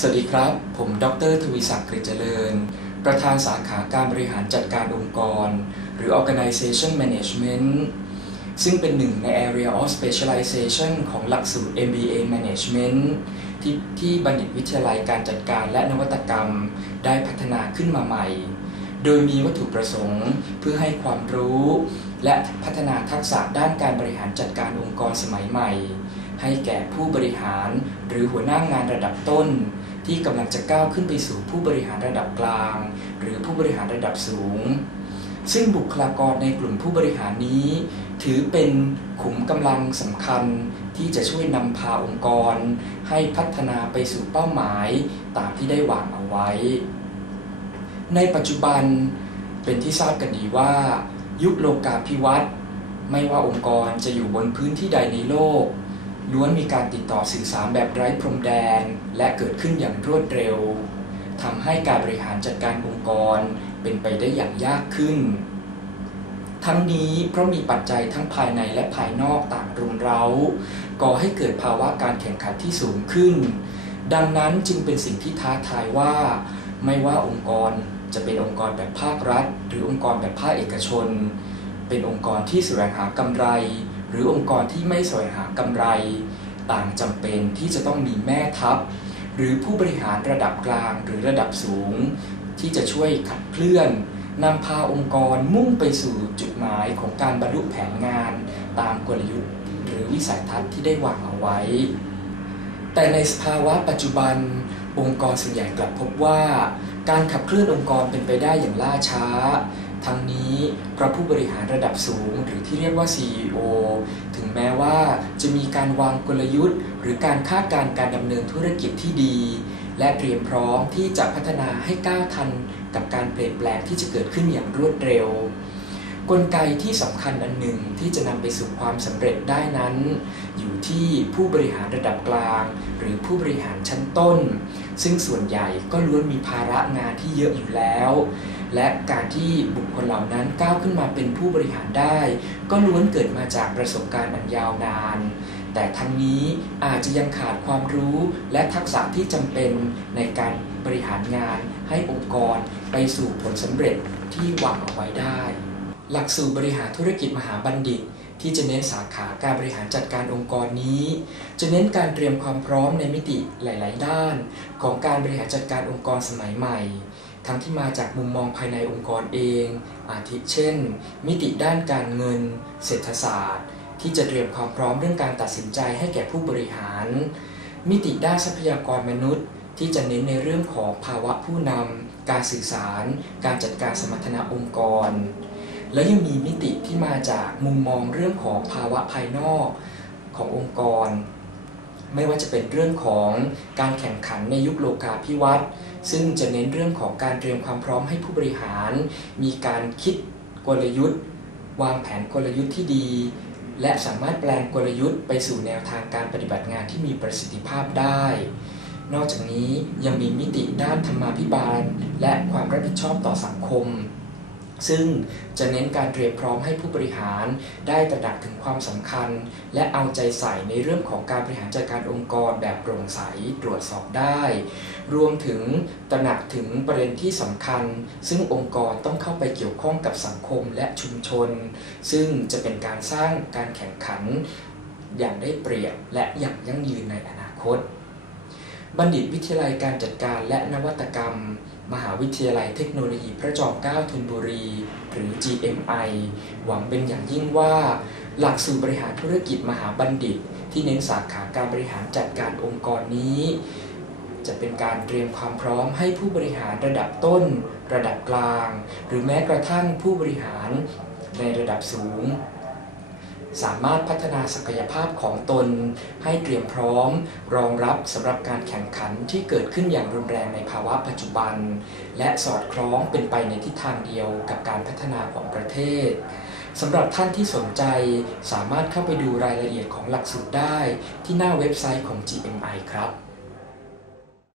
สวัสดีครับ ผมดรทวีศักดิ์กฤษเจริญ ประธานสาขาการบริหารจัดการองค์กร หรือ Organization Management ซึ่งเป็นหนึ่งใน Area of Specialization ของหลักสูตร MBA Management ที่ที่บัณฑิตวิทยาลัยการจัดการและนวัตกรรมได้พัฒนาขึ้นมาใหม่ โดยมีวัตถุประสงค์เพื่อให้ความรู้ และพัฒนาทักษะด้านการบริหารจัดการองค์กรสมัยใหม่ ให้แก่ผู้บริหาร หรือหัวหน้างงานระดับต้น ที่กำลังจะก้าวขึ้นไปสู่ผู้บริหารระดับกลาง หรือผู้บริหารระดับสูง ซึ่งบุคลากรในกลุ่มผู้บริหารนี้ ถือเป็นขุมกำลังสำคัญที่จะช่วยนำพาองค์กร ให้พัฒนาไปสู่เป้าหมายตามที่ได้วางเอาไว้ ในปัจจุบันเป็นที่ทราบกันดีว่า ยุคโลกาภิวัตน์ไม่ว่าองค์กรจะอยู่บนพื้นที่ใดในโลก ล้วนมีการติดต่อสื่อสารแบบไร้พรมแดน และเกิดขึ้นอย่างรวดเร็วทำให้การบริหารจัดการองค์กรเป็นไปได้อย่างยากขึ้น ทั้งนี้เพราะมีปัจจัยทั้งภายในและภายนอกต่างรุมเร้า ก่อให้เกิดภาวะการแข่งขันที่สูงขึ้น ดังนั้นจึงเป็นสิ่งที่ท้าทายว่า ไม่ว่าองค์กรจะเป็นองค์กรแบบภาครัฐ หรือองค์กรแบบภาคเอกชน เป็นองค์กรที่แสวงหากำไร หรือองค์กรที่ไม่แสวงหากำไร ต่างจำเป็นที่จะต้องมีแม่ทัพ หรือผู้บริหารระดับกลางหรือระดับสูง ที่จะช่วยขับเคลื่อนนำพาองค์กรมุ่งไปสู่จุดหมายของการบรรลุแผนงาน ตามกลยุทธ์ หรือวิสัยทัศน์ที่ได้วางเอาไว้ แต่ในสภาวะปัจจุบัน องค์กรส่วนใหญ่กลับพบว่า การขับเคลื่อนองค์กรเป็นไปได้อย่างล่าช้า ทั้งนี้เพราะผู้บริหารระดับสูง หรือที่เรียกว่า CEO ถึงแม้ว่าจะมีการวางกลยุทธ์ หรือการคาดการณ์การดำเนินธุรกิจที่ดี และเตรียมพร้อมที่จะพัฒนาให้ก้าวทันกับการเปลี่ยนแปลงที่จะเกิดขึ้นอย่างรวดเร็ว กลไกที่สำคัญอันหนึ่งที่จะนำไปสู่ความสำเร็จได้นั้น อยู่ที่ผู้บริหารระดับกลาง หรือผู้บริหารชั้นต้น ซึ่งส่วนใหญ่ก็ล้วนมีภาระงานที่เยอะอยู่แล้ว และการที่บุคคลเหล่านั้นก้าวขึ้นมาเป็นผู้บริหารได้ ก็ล้วนเกิดมาจากประสบการณ์อันยาวนาน แต่ทั้งนี้อาจจะยังขาดความรู้และทักษะที่จำเป็นในการบริหารงานให้องค์กรไปสู่ผลสำเร็จที่หวางเอาไว้ได้ หลักสูตรบริหารธุรกิจมหาบัณฑิต ที่จะเน้นสาขาการบริหารจัดการองค์กรนี้ จะเน้นการเตรียมความพร้อมในมิติหลาย ๆ ด้าน ของการบริหารจัดการองค์กรสมัยใหม่ ทั้งที่มาจากมุมมองภายในองค์กรเอง อาทิเช่น มิติด้านการเงิน เศรษฐศาสตร์ ที่จะเตรียมความพร้อมเรื่องการตัดสินใจให้แก่ผู้บริหาร มิติด้านทรัพยากรมนุษย์ ที่จะเน้นในเรื่องของภาวะผู้นำการสื่อสาร การจัดการสมรรถนะองค์กร และยังมีมิติที่มาจากมุมมองเรื่องของภาวะภายนอกขององค์กร ไม่ว่าจะเป็นเรื่องของการแข่งขันในยุคโลกาภิวัตน์ ซึ่งจะเน้นเรื่องของการเตรียมความพร้อมให้ผู้บริหาร มีการคิดกลยุทธ์ วางแผนกลยุทธ์ที่ดี และสามารถแปลงกลยุทธ์ไปสู่แนวทางการปฏิบัติงานที่มีประสิทธิภาพได้ นอกจากนี้ยังมีมิติด้านธรรมาภิบาล และความรับผิดชอบต่อสังคม ซึ่งจะเน้นการเตรียมพร้อมให้ผู้บริหารได้ตระหนักถึงความสำคัญ และเอาใจใส่ในเรื่องของการบริหารจัดการองค์กรแบบโปร่งใสตรวจสอบได้ รวมถึงตระหนักถึงประเด็นที่สำคัญ ซึ่งองค์กรต้องเข้าไปเกี่ยวข้องกับสังคมและชุมชน ซึ่งจะเป็นการสร้างการแข่งขัน อย่างได้เปรียบและอย่างยั่งยืนในอนาคต บัณฑิตวิทยาลัยการจัดการและนวัตกรรม มหาวิทยาลัยเทคโนโลยีพระจอมเกล้าธนบุรี หรือ GMI หวังเป็นอย่างยิ่งว่า หลักสูตรบริหารธุรกิจมหาบัณฑิต ที่เน้นสาขาการบริหารจัดการองค์กรนี้ จะเป็นการเตรียมความพร้อมให้ผู้บริหารระดับต้น ระดับกลาง หรือแม้กระทั่งผู้บริหารในระดับสูง สามารถพัฒนาศักยภาพของตน ให้เตรียมพร้อม รองรับสำหรับการแข่งขันที่เกิดขึ้นอย่างรุนแรงในภาวะปัจจุบัน และสอดคล้องเป็นไปในทิศทางเดียวกับการพัฒนาของประเทศสำหรับท่านที่สนใจสามารถเข้าไปดูรายละเอียดของหลักสูตรได้ที่หน้าเว็บไซต์ของ GMI ครับ